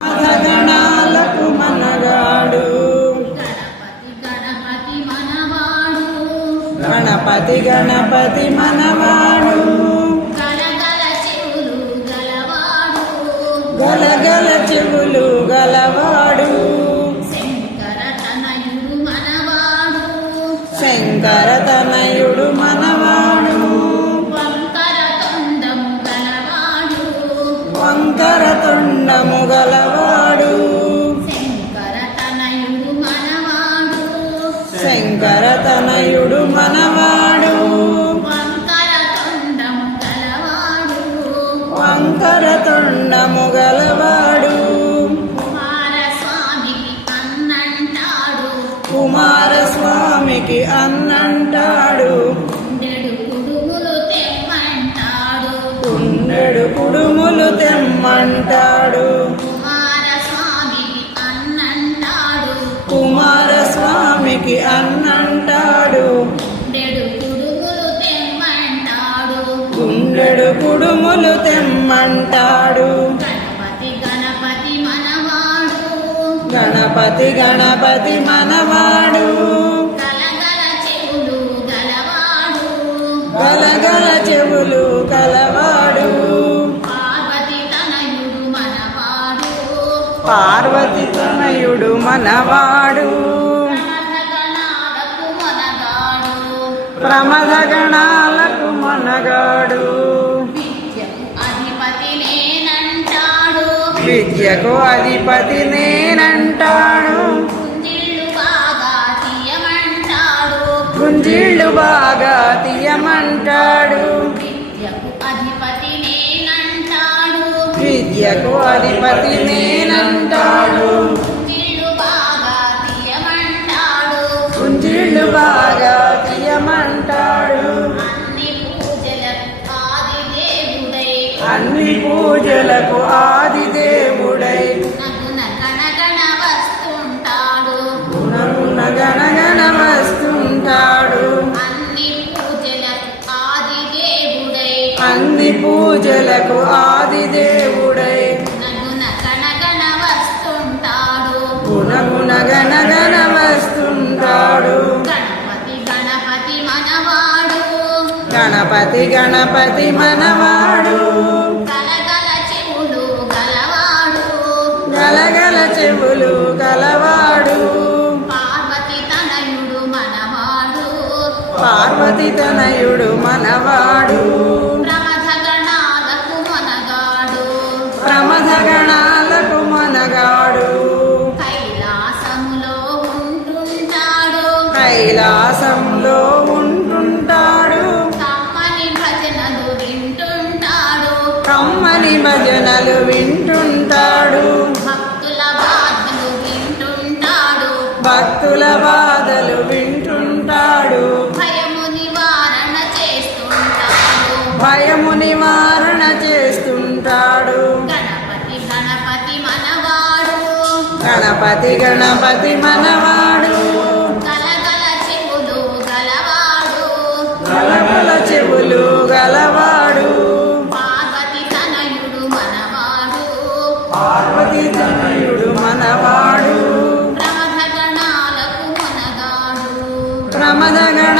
గణాలకు మనగాడు గణపతి గణపతి మనవాడు గలగల చెవులు గలవాడు శంకర తనయుడు మనవాడు వంకర తొండము గలవాడు శంకర తనయుడు మనవాడు వంకర తొండము గలవాడు కుమారస్వామికి అన్నంటాడు కుండెడు కుడుములు తెమ్మంటాడు కుమారస్వామికి అన్నంటాడు కుండెడు కుడుములు తెమ్మంటాడు గణపతి గణపతి మనవాడు గలగల చెవులు కలవాడు పార్వతి తనయుడు మనవాడు ప్రమథ గణాలకు మనగాడు విద్యకు అధిపతి నేనంటాడు గుంజిళ్ళు బాగా తీయమంటాడు విద్యకు అధిపతి నేనంటాడు గుంజిళ్ళు బాగా తీయమంటాడు అన్ని పూజలకు ఆది దేవుడై గుణగుణ గణగణ వస్తుంటాడు అన్ని పూజలకు ఆది దేవుడై గుణగుణ గణగణ వస్తుంటాడు గణపతి గణపతి మనవాడు గలగల చెవులు గలవాడు పార్వతి తనయుడు మనవాడు ప్రమథ గణాలకు మనగాడు కైలాసంలో ఉంటుంటాడు కమ్మని భజనలు వింటుంటాడు భక్తుల బాధలు వింటుంటాడు భయము నివారణ చేస్తుంటాడు గణపతి గణపతి మనవాడు గలగల చెవులు గలవాడు పార్వతి తనయుడు మనవాడు ప్రమథ గణ